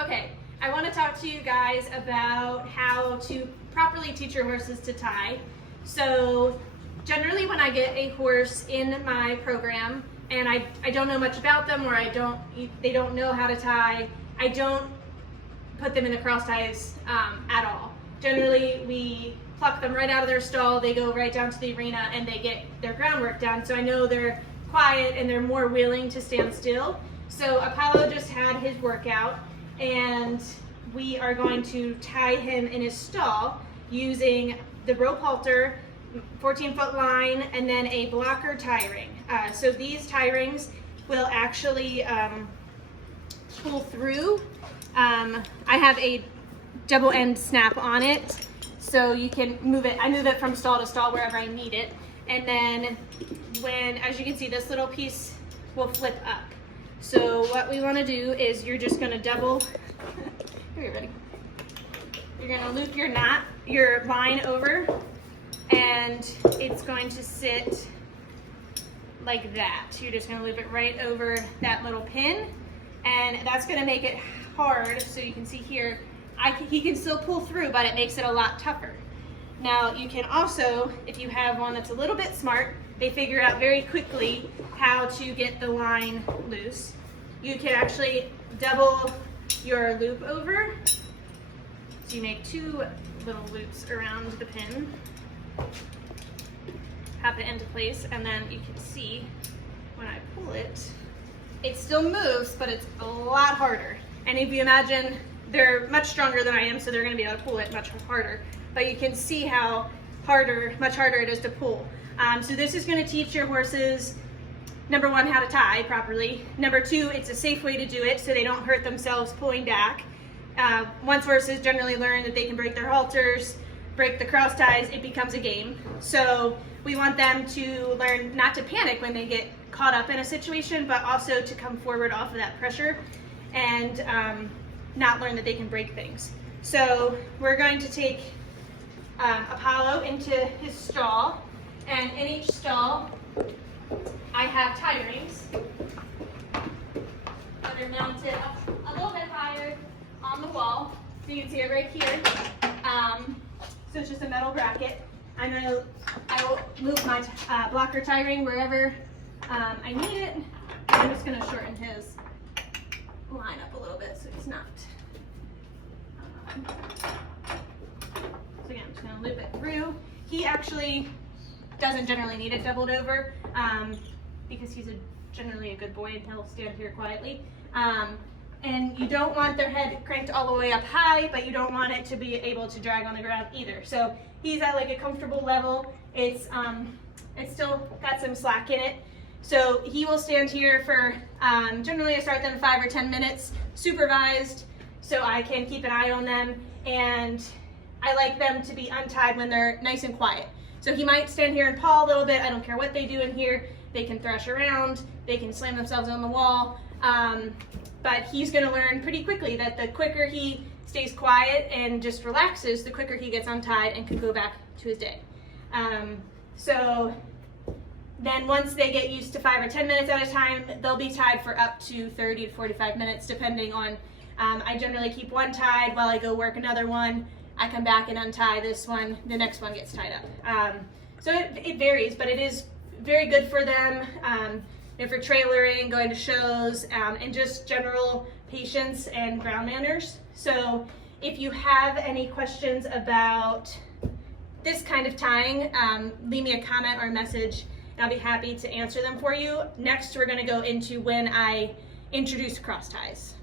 Okay, I want to talk to you guys about how to properly teach your horses to tie. So generally when I get a horse in my program and I don't know much about them, or they don't know how to tie, I don't put them in the cross ties at all. Generally we pluck them right out of their stall, they go right down to the arena and they get their groundwork done. So I know they're quiet and they're more willing to stand still. So Apollo just had his workout, and we are going to tie him in his stall using the rope halter, 14-foot line, and then a blocker tie ring. So these tie rings will actually pull through. I have a double end snap on it, so you can move it. I move it from stall to stall wherever I need it. And then as you can see, this little piece will flip up. So what we want to do is you're just going to double, here you're ready. You're going to loop your line over, and it's going to sit like that. You're just going to loop it right over that little pin, and that's going to make it hard. So you can see here, he can still pull through, but it makes it a lot tougher. Now you can also, if you have one that's a little bit smart, they figure out very quickly how to get the line loose. You can actually double your loop over. So you make two little loops around the pin, pop it into place, and then you can see when I pull it, it still moves, but it's a lot harder. And if you imagine, they're much stronger than I am, so they're gonna be able to pull it much harder. But you can see how much harder it is to pull. So this is going to teach your horses, number one, how to tie properly. Number two, it's a safe way to do it so they don't hurt themselves pulling back. Once horses generally learn that they can break their halters, break the cross ties, it becomes a game. So we want them to learn not to panic when they get caught up in a situation, but also to come forward off of that pressure and not learn that they can break things. So we're going to take Apollo into his stall, and in each stall I have tie rings that are mounted up a little bit higher on the wall, so you can see it right here. So it's just a metal bracket. I will move my blocker tie ring wherever I need it. I'm just going to shorten his line up a little bit so he's not. So again, I'm just going to loop it through. He actually doesn't generally need it doubled over because he's generally a good boy and he'll stand here quietly. And you don't want their head cranked all the way up high, but you don't want it to be able to drag on the ground either. So he's at like a comfortable level. It's still got some slack in it. So he will stand here for, generally I start them 5 or 10 minutes, supervised, so I can keep an eye on them, and I like them to be untied when they're nice and quiet. So he might stand here and paw a little bit. I don't care what they do in here. They can thrash around, they can slam themselves on the wall, but he's gonna learn pretty quickly that the quicker he stays quiet and just relaxes, the quicker he gets untied and can go back to his day. So then once they get used to 5 or 10 minutes at a time, they'll be tied for up to 30 to 45 minutes, depending on, I generally keep one tied while I go work another one. I come back and untie this one, the next one gets tied up. So it varies, but it is very good for them, for trailering, going to shows, and just general patience and ground manners. So if you have any questions about this kind of tying, leave me a comment or a message, and I'll be happy to answer them for you. Next, we're going to go into when I introduce cross ties.